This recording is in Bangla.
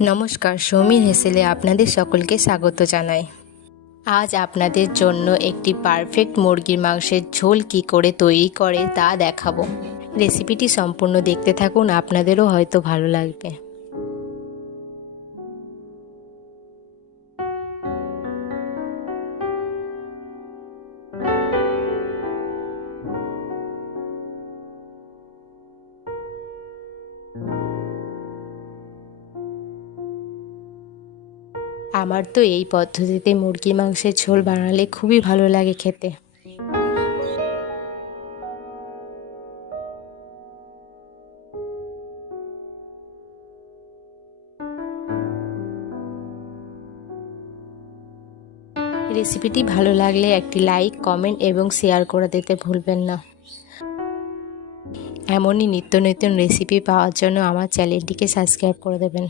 নমস্কার, সৌমির হেসেলে আপনাদের সকলকে স্বাগত জানাই। আজ আপনাদের জন্য একটি পারফেক্ট মুরগির মাংসের ঝোল কী করে তৈরি করে তা দেখাবো। রেসিপিটি সম্পূর্ণ দেখতে থাকুন, আপনাদেরও হয়তো ভালো লাগবে। আমার তো এই পদ্ধতিতে মুরগির মাংসের ঝোল বানালে খুবই ভালো লাগে খেতে। রেসিপিটি ভালো লাগলে একটি লাইক, কমেন্ট এবং শেয়ার করে দিতে ভুলবেন না। এমনই নিত্য নতুন রেসিপি পাওয়ার জন্য আমার চ্যানেলটিকে সাবস্ক্রাইব করে দেবেন।